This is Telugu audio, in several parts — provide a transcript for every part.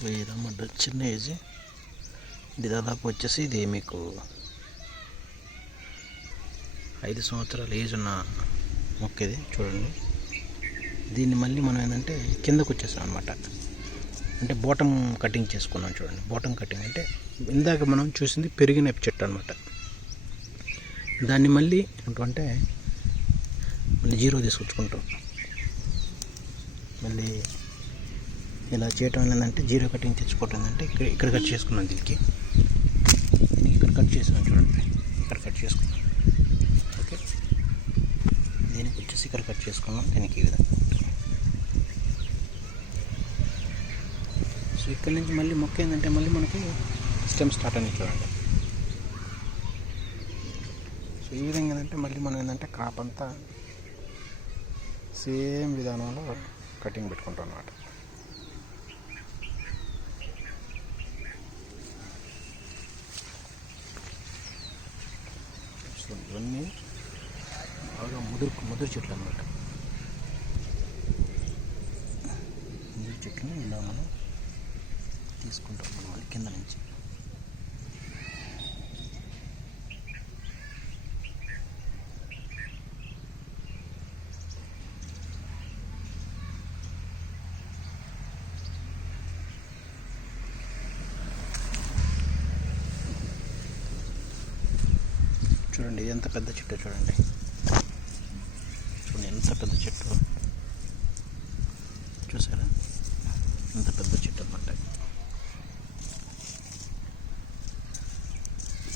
శ్రీరామ్ ఇదన్నమాట చిన్న ఏజ్. ఇది దాదాపు వచ్చేసి ఇది మీకు ఐదు సంవత్సరాల ఏజ్ ఉన్న మొక్క ఇది. చూడండి. దీన్ని మళ్ళీ మనం ఏంటంటే కిందకు వచ్చేసాం అనమాట అంటే బోటం కటింగ్ చేసుకున్నాం చూడండి. బోటం కటింగ్ అంటే ఇందాక మనం చూసింది పెరిగిన చెట్టు అనమాట దాన్ని మళ్ళీ అంటే మళ్ళీ జీరో తీసుకొచ్చుకుంటాం. మళ్ళీ ఇలా చేయటం ఏంటంటే జీరో కటింగ్ తెచ్చుకోవటం అంటే ఇక్కడ ఇక్కడ కట్ చేసుకున్నాం దీనికి. దీనికి ఇక్కడ కట్ చేసాను చూడండి. ఇక్కడ కట్ చేసుకున్నాం. ఓకే. దీనికి వచ్చేసి ఇక్కడ కట్ చేసుకున్నాం. దీనికి ఈ విధంగా. సో ఇక్కడ నుంచి మళ్ళీ మొక్క ఏంటంటే మళ్ళీ మనకి స్టెమ్ స్టార్ట్ అని చూడండి. సో ఈ విధంగా ఏంటంటే మళ్ళీ మనం ఏంటంటే క్రాప్ అంతా సేమ్ విధానంలో కటింగ్ పెట్టుకుంటాం అన్నమాట సో ఇవన్నీ బాగా ముదురు చెట్లు అనమాట ముదురు చెట్లు ఇలా మనం తీసుకుంటాం మనం కింద నుంచి చూడండి ఇది ఎంత పెద్ద చెట్టు చూడండి. ఎంత పెద్ద చెట్టు? చూసారా? ఎంత పెద్ద చెట్టు అనమాట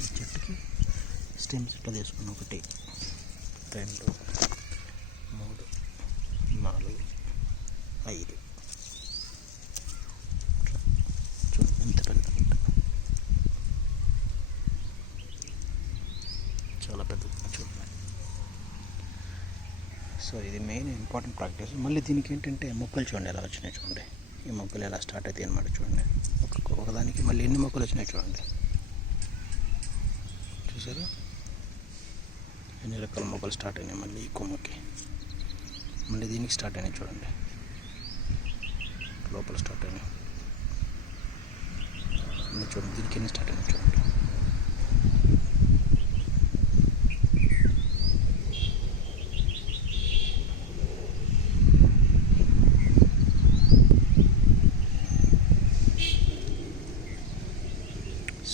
ఈ చెట్టుకి స్టెమ్స్ ఇట్లా తీసుకున్న ఒకటి. రెండు మూడు నాలుగు ఐదు. ఎంత పెద్ద చాలా పెద్దది. సో ఇది మెయిన్ ఇంపార్టెంట్ ప్రాక్టీస్ మళ్ళీ దీనికి ఏంటంటే మొక్కలు చూడండి ఎలా వచ్చినాయి చూడండి. ఈ మొక్కలు ఎలా స్టార్ట్ అవుతాయి అనమాట చూడండి. ఒక ఒకదానికి మళ్ళీ ఎన్ని మొక్కలు వచ్చినాయి చూడండి. చూసారా? ఎన్ని రకాల మొక్కలు స్టార్ట్ అయినాయి మళ్ళీ ఈ కొమ్మకి. మళ్ళీ దీనికి స్టార్ట్ అయినాయి చూడండి. లోపల స్టార్ట్ అయినాయి. చూడండి దీనికి ఎన్ని స్టార్ట్ అయినాయి చూడండి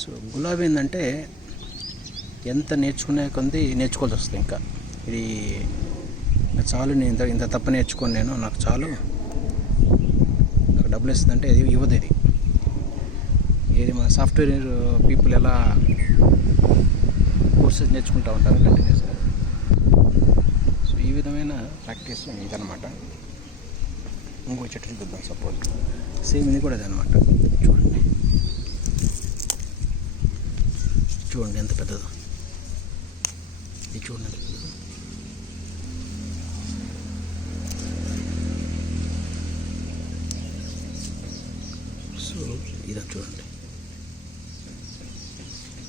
సో గులాబీ ఏంటంటే ఎంత నేర్చుకునే కొంది నేర్చుకోవాల్సి వస్తుంది ఇంకా. ఇది చాలు నేను ఇంత ఇంత తప్ప నేర్చుకోను నేను నాకు చాలు. నాకు డబ్బులు ఇస్తుందంటే ఇది ఇవ్వదు ఇది. ఇది మన సాఫ్ట్వేర్ పీపుల్ ఎలా కోర్సెస్ నేర్చుకుంటూ ఉంటారు కంటిన్యూస్గా సో ఈ విధమైన ప్రాక్టీస్ ఇదనమాట ఇంకో చెట్టు చూద్దాం సపోజ్. సేమ్ ఇది కూడా ఇదనమాట చూడండి. చూడండి ఎంత పెద్దదో. ఇది చూడండి సో ఇదా చూడండి.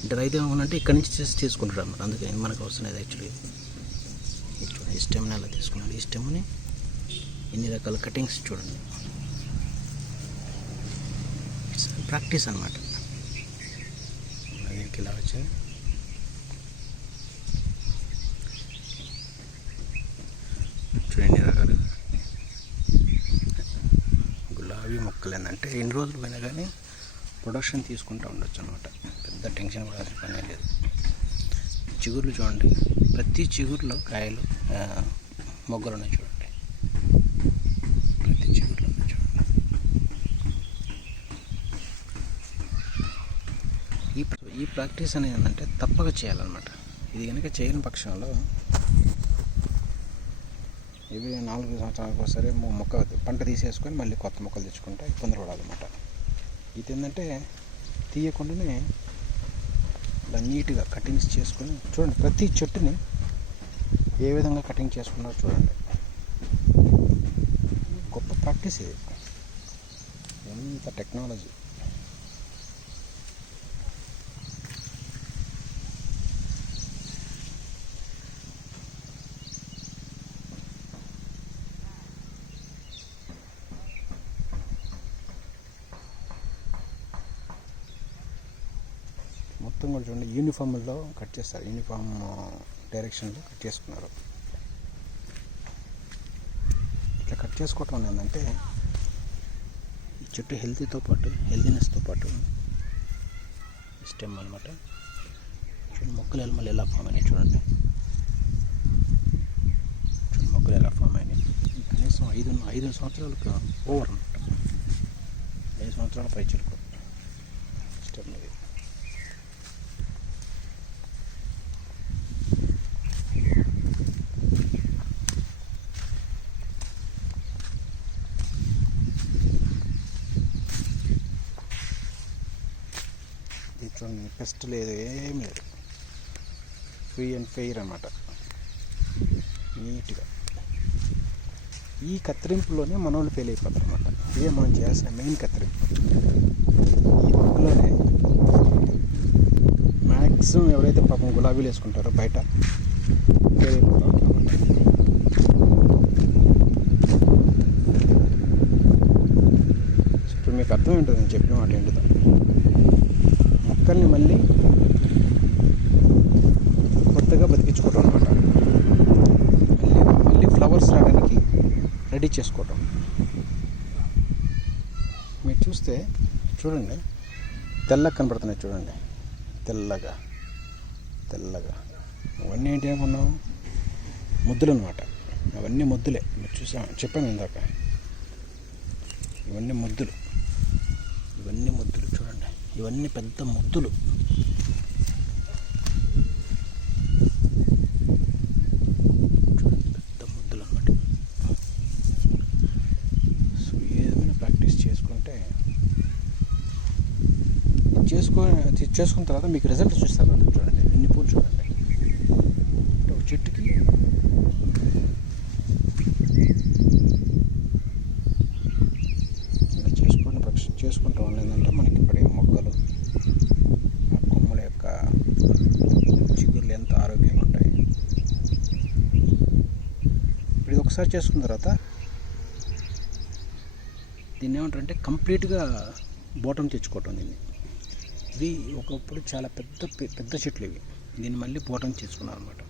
అంటే రైతు ఏమన్నంటే ఇక్కడి నుంచి చేసి తీసుకుంటాడు అన్నమాట. అందుకని మనకు అవసరం లేదు యాక్చువల్లీ చూడండి ఈ స్టెమ్ని అలా తీసుకున్నాడు. ఈ స్టెమ్ని ఎన్ని రకాల కటింగ్స్ చూడండి. ప్రాక్టీస్ అనమాట దీనికి ఇలా వచ్చింది. చూడండి రకాలు గులాబీ మొక్కలు ఏంటంటే ఎన్ని రోజులు పోయినా కానీ ప్రొడక్షన్ తీసుకుంటూ ఉండొచ్చు అనమాట పెద్ద టెన్షన్ పడాల్సిన పని లేదు. చిగుర్లు చూడండి. ప్రతి చిగురులో కాయలు మొగ్గలు ఉన్నాయి చూడండి ప్రతి చిగురులో ఉన్నాయి చూడండి ఈ ప్రాక్టీస్ అనేది ఏంటంటే తప్పక చేయాలన్నమాట. ఇది కనుక చేయని పక్షంలో ఇవి నాలుగు సంవత్సరాలకు ఒకసారి మొక్క పంట తీసేసుకొని మళ్ళీ కొత్త మొక్కలు తెచ్చుకుంటే ఇబ్బంది పడాలన్నమాట. ఇది ఏంటంటే తీయకుండానే ఇలా నీట్గా కటింగ్స్ చేసుకొని చూడండి ప్రతి చెట్టుని ఏ విధంగా కటింగ్ చేసుకున్నారో చూడండి. గొప్ప ప్రాక్టీస్ ఇది. ఎంత టెక్నాలజీ మొత్తం కూడా చూడండి యూనిఫామ్లో కట్ చేస్తారు. యూనిఫామ్ డైరెక్షన్లో కట్ చేసుకున్నారు. ఇట్లా కట్ చేసుకోవటం ఏంటంటే ఈ చెట్టు హెల్తీతో పాటు హెల్తీనెస్తో పాటు స్టెమ్ అనమాట చూడండి మొక్కలు ఎలా మళ్ళీ ఎలా ఫామ్ అయినాయి చూడండి. చూడండి మొక్కలు ఎలా ఫామ్ అయినాయి. కనీసం ఐదు ఐదు సంవత్సరాలకు ఓవర్ అనమాట ఐదు సంవత్సరాల పై చెరుకు స్టెమ్ ఇది దీంట్లో లేదు ఏమి లేదు. ఫ్రీ అండ్ ఫెయిర్ అనమాట నీట్గా. ఈ కత్తిరింపులోనే మన వాళ్ళు ఫెయిల్ అయిపోతారు అనమాట ఇదే మనం చేసిన మెయిన్ కత్తిరింపు. ఈ బుక్లోనే మ్యాక్సిమం ఎవరైతే పాపం గులాబీలు వేసుకుంటారో బయట ఫెయిల్ అయిపోతారు ఇప్పుడు మీకు అర్థం ఉంటుంది నేను చెప్పిన మాట ఏంటిదో. మొక్కల్ని మళ్ళీ కొత్తగా బతికించుకోవటం అనమాట మళ్ళీ మళ్ళీ ఫ్లవర్స్ రావడానికి రెడీ చేసుకోవటం. మీరు చూస్తే చూడండి. తెల్లగా కనపడుతున్నాయి చూడండి. తెల్లగా. తెల్లగా. అవన్నీ ఏంటి అనుకున్నాం ముద్దులు అనమాట అవన్నీ ముద్దులే. మీరు చూసాం చెప్పాను ఇందాక. ఇవన్నీ ముద్దులు. ఇవన్నీ ముద్దులు. ఇవన్నీ పెద్ద ముద్దులు. చూడండి పెద్ద ముద్దులు అన్నమాట సో ఏదైనా ప్రాక్టీస్ చేసుకుంటే చేసుకున్న తర్వాత మీకు రిజల్ట్ చూస్తారు చూడండి. ఎన్ని పూలు చూడండి. ఒక చెట్టుకి ఇలా చేసుకుని పక్ష చేసుకుంటాం వల్ల ఏంటంటే మనకి పడే మొక్కలు ఆ కొమ్మల యొక్క చిగుర్లు ఎంత ఆరోగ్యంగా ఉంటాయి ఒకసారి చేసుకున్న తర్వాత దీన్ని ఏమంటారంటే కంప్లీట్గా బోటం తెచ్చుకోవటం దీన్ని. ఇవి ఒకప్పుడు చాలా పెద్ద పెద్ద చెట్లు ఇవి. దీన్ని మళ్ళీ బోటం తెచ్చుకున్నాను అనమాట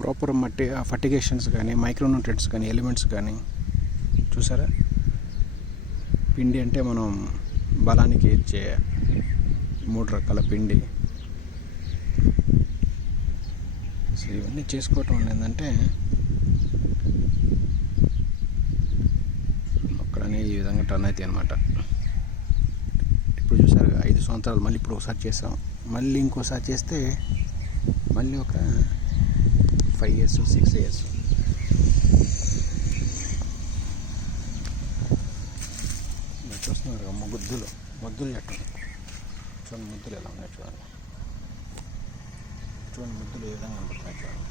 ప్రాపర్ మట్టి ఫర్టిగేషన్స్ కానీ మైక్రోన్యూట్రియంట్స్ కానీ ఎలిమెంట్స్ కానీ చూసారా? పిండి అంటే మనం బలానికి ఇచ్చే మూడు రకాల పిండి. సో ఇవన్నీ చేసుకోవటం వల్ల ఏంటంటే మొక్కలనే ఈ విధంగా టర్న్ అవుతాయి అనమాట ఇప్పుడు చూసారు ఐదు సంవత్సరాలు మళ్ళీ ఇప్పుడు ఒకసారి చేసాం. మళ్ళీ ఇంకోసారి చేస్తే మళ్ళీ ఒక ఫైవ్ ఇయర్స్ సిక్స్ ఇయర్స్ మీరు చూస్తున్నారు కదా ముద్దులు ముద్దులు చెట్టు చూడండి ముద్దులు ఎలా ఉన్నాయి చూడండి చూడండి ముద్దులు ఏ విధంగా ఉంటున్నాయి చూడండి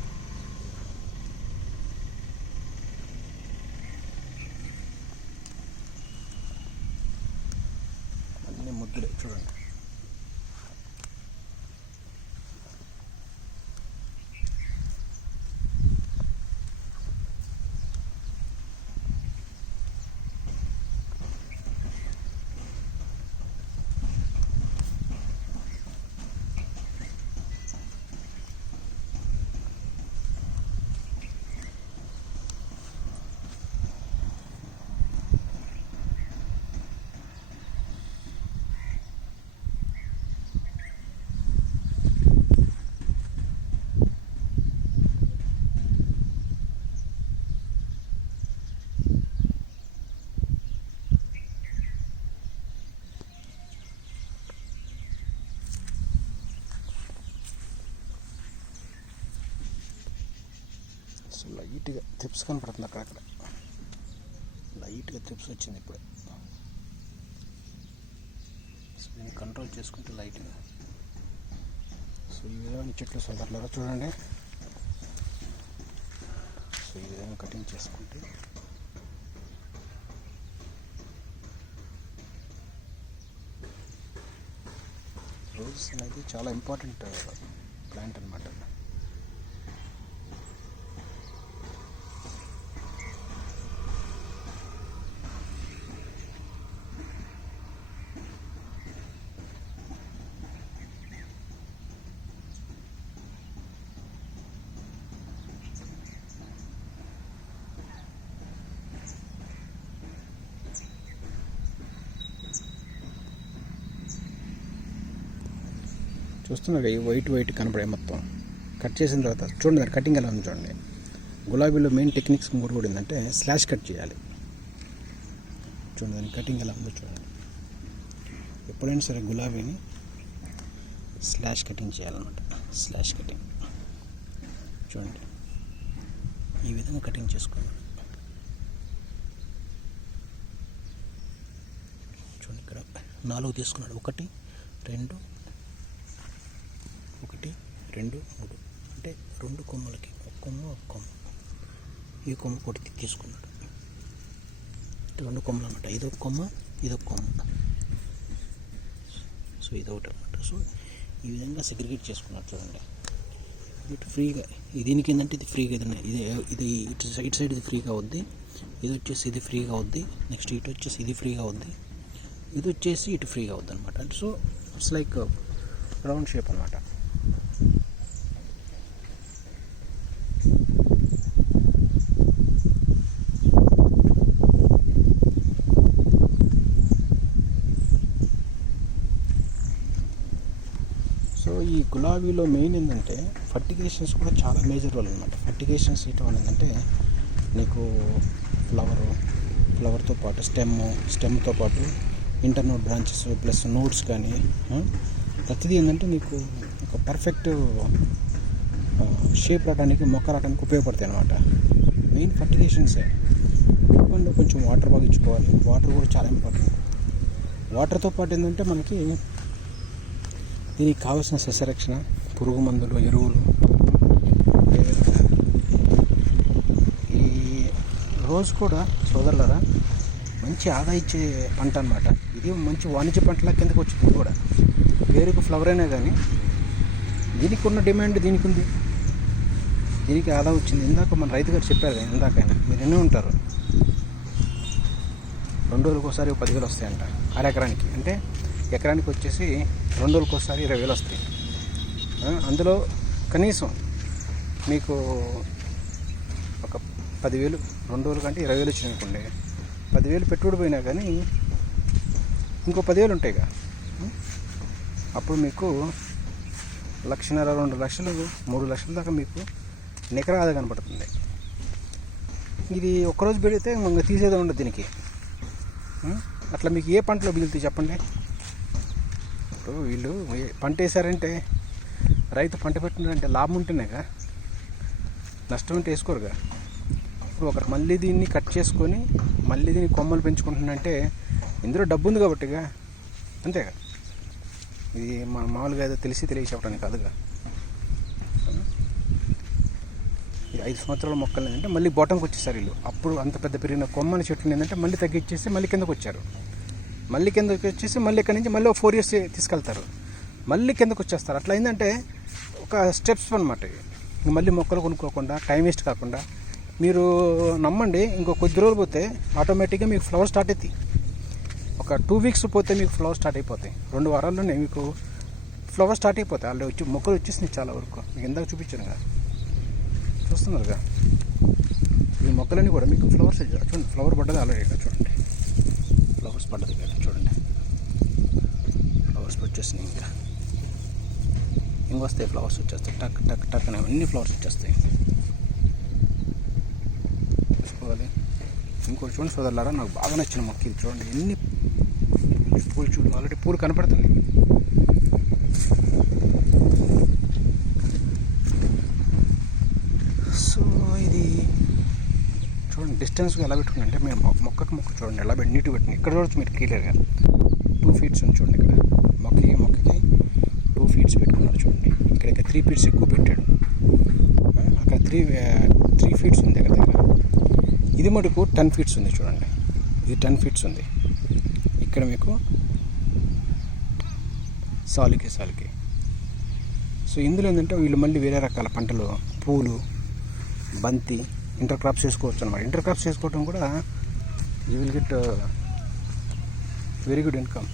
అన్ని ముద్దులే చూడండి లైట్గా థిప్స్ కనపడుతుంది అక్కడక్కడ. లైట్గా థిప్స్ వచ్చింది ఇప్పుడే. సో నేను కంట్రోల్ చేసుకుంటే లైట్గా సో ఈ విధమైన చెట్లు సోదరులారా చూడండి. సో ఈ విధంగా కటింగ్ చేసుకుంటే రోజెస్ అనేది చాలా ఇంపార్టెంట్ ప్లాంట్ అనమాట చూస్తున్నారు ఈ వైట్ వైట్ కనపడే మొత్తం. కట్ చేసిన తర్వాత చూడండి దాని కటింగ్ ఎలా ఉంది చూడండి. గులాబీలో మెయిన్ టెక్నిక్స్ మూడు కూడా ఏంటంటే స్లాష్ కట్ చేయాలి. చూడండి దాని కటింగ్ ఎలా ఉందో చూడండి. ఎప్పుడైనా సరే గులాబీని స్లాష్ కటింగ్ చేయాలన్నమాట. స్లాష్ కటింగ్ చూడండి. ఈ విధంగా కటింగ్ చేసుకోవాలి. చూడండి ఇక్కడ నాలుగు తీసుకున్నాడు. ఒకటి రెండు రెండు మూడు. అంటే రెండు కొమ్మలకి ఒక కొమ్మ ఒక కొమ్మ. ఈ కొమ్మ కొట్టి తీసుకున్నాడు. రెండు కొమ్మలు అనమాట ఇదొక కొమ్మ ఇదొక కొమ్మ. సో ఇది ఒకటి అనమాట సో ఈ విధంగా సెగ్రిగేట్ చేసుకున్నాడు చూడండి. ఇటు ఫ్రీగా దీనికి ఏంటంటే ఇది ఫ్రీగా ఇది ఇది ఇది ఇటు సైడ్ సైడ్ ఇది ఫ్రీగా వద్ది ఇది వచ్చేసి ఇది ఫ్రీగా వద్ది నెక్స్ట్ ఇటు వచ్చేసి ఇది ఫ్రీగా వద్ది ఇది వచ్చేసి ఇటు ఫ్రీగా అవుద్ది అనమాట so it's like round shape అనమాట సో ఈ గులాబీలో మెయిన్ ఏంటంటే ఫర్టిగేషన్స్ కూడా చాలా మేజర్ రోల్ అనమాట ఫర్టిగేషన్స్ ఇటువంటి ఏంటంటే నీకు ఫ్లవరు ఫ్లవర్తో పాటు స్టెమ్ స్టెమ్తో పాటు ఇంటర్నోడ్ బ్రాంచెస్ ప్లస్ నోట్స్ కానీ ప్రతిదీ ఏంటంటే నీకు ఒక పర్ఫెక్ట్ షేప్ రావడానికి మొక్క రావడానికి ఉపయోగపడతాయి అనమాట మెయిన్ ఫర్టిగేషన్సే అండ్ కొంచెం వాటర్ బాగా ఇచ్చుకోవాలి. వాటర్ కూడా చాలా ఇంపార్టెంట్ వాటర్తో పాటు ఏంటంటే మనకి దీనికి కావాల్సిన సస్యరక్షణ పురుగు మందులు ఎరువులు. ఈ రోజు కూడా సోదరులరా మంచి ఆదా ఇచ్చే పంట అనమాట ఇది మంచి వాణిజ్య పంటల కిందకు వచ్చింది కూడా. పేరుకు ఫ్లవర్ అయినా కానీ దీనికి ఉన్న డిమాండ్ దీనికి ఉంది దీనికి ఆదా వచ్చింది. ఇందాక మన రైతు గారు చెప్పారు కదా ఇందాకైనా. మీరు ఎన్నో ఉంటారు. రెండు రోజులకు ఒకసారి పదివేలు వస్తాయంట అర ఎకరానికి. అంటే ఎకరానికి వచ్చేసి రెండు రోజులకు ఒకసారి ఇరవై వేలు వస్తాయి. అందులో కనీసం మీకు ఒక పదివేలు రెండు రోజుల కంటే ఇరవై వేలు వచ్చినాయి అనుకోండి. పదివేలు పెట్టుబడి పోయినా కానీ ఇంకో పదివేలు ఉంటాయిగా. అప్పుడు మీకు లక్షన్నర రెండు లక్షలు మూడు లక్షల దాకా మీకు నికర ఆదా కనపడుతుంది ఇది ఒక్కరోజు పెడితే ఇంకా తీసేదే ఉండదు దీనికి. అట్లా మీకు ఏ పంటలో మిగులుతాయి చెప్పండి? ఇప్పుడు వీళ్ళు పంట వేసారంటే రైతు పంట పెట్టినారంటే లాభం ఉంటేనేగా నష్టం ఉంటే వేసుకోరుగా. ఇప్పుడు ఒకరు మళ్ళీ దీన్ని కట్ చేసుకొని మళ్ళీ దీన్ని కొమ్మలు పెంచుకుంటున్నంటే ఇందులో డబ్బు ఉంది కాబట్టిగా అంతేగా ఇది మా మామూలుగా ఏదో తెలిసి తెలియ చెప్పడానికి కాదుగా. ఇది ఐదు సంవత్సరాల మొక్కలు ఏంటంటే మళ్ళీ బొటంకి వచ్చేసారు వీళ్ళు. అప్పుడు అంత పెద్ద పెరిగిన కొమ్మని చెట్లు ఏంటంటే మళ్ళీ తగ్గించేసి మళ్ళీ కిందకు వచ్చారు. మళ్ళీ కిందకు వచ్చేసి మళ్ళీ ఇక్కడి నుంచి మళ్ళీ ఒక ఫోర్ ఇయర్స్ తీసుకెళ్తారు. మళ్ళీ కిందకు వచ్చేస్తారు. అట్లా ఏంటంటే ఒక స్టెప్స్ అనమాట మళ్ళీ మొక్కలు కొనుక్కోకుండా టైం వేస్ట్ కాకుండా మీరు నమ్మండి ఇంకో కొద్ది రోజులు పోతే ఆటోమేటిక్గా మీకు ఫ్లవర్ స్టార్ట్ అవుతాయి ఒక టూ వీక్స్ పోతే మీకు ఫ్లవర్ స్టార్ట్ అయిపోతాయి. రెండు వారాల్లోనే మీకు ఫ్లవర్ స్టార్ట్ అయిపోతాయి. ఆల్రెడీ వచ్చి మొక్కలు వచ్చేసినాయి చాలా వరకు. మీకు ఇందాక చూపించాను కదా. చూస్తున్నారుగా ఈ మొక్కలన్నీ కూడా మీకు ఫ్లవర్స్ చూడండి ఫ్లవర్ పడ్డది ఆల్రెడీ ఇక్కడ చూడండి. ఫ్లవర్స్ పడ్డది ఇక్కడ చూడండి. ఫ్లవర్స్ వచ్చేసినాయి ఇంకా. ఇంకొస్తాయి ఫ్లవర్స్ వచ్చేస్తాయి. టక్ టక్ టక్ అన్ని ఫ్లవర్స్ వచ్చేస్తాయి. చూసుకోవాలి ఇంకోటి చూడండి సోదరులారా నాకు బాగా నచ్చిన మొక్క ఇది చూడండి. ఎన్ని పూలు చూడు ఆల్రెడీ పూలు కనపడుతుంది సో ఇది చూడండి డిస్టెన్స్గా ఎలా పెట్టుకున్నారంటే మీరు మొక్కకు మొక్క చూడండి ఎలా పెట్టి నీట్గా పెట్టింది ఇక్కడ చూడొచ్చు మీరు క్లియర్గా టూ ఫీట్స్ ఉంది చూడండి ఇక్కడ. మొక్కకి మొక్కకి టూ ఫీట్స్ పెట్టుకున్నారు చూడండి. ఇక్కడ త్రీ ఫీట్స్ ఎక్కువ పెట్టాడు. అక్కడ త్రీ త్రీ ఫీట్స్ ఉంది దగ్గర దగ్గర. ఇది మటుకు టెన్ ఫీట్స్ ఉంది చూడండి. ఇది టెన్ ఫీట్స్ ఉంది. ఇక్కడ మీకు సాలుకి సాలుకి. సో ఇందులో ఏంటంటే వీళ్ళు మళ్ళీ వేరే రకాల పంటలు పూలు బంతి ఇంటర్ క్రాప్స్ చేసుకోవచ్చు అనమాట ఇంటర్ క్రాప్స్ చేసుకోవడం కూడా you will get very good income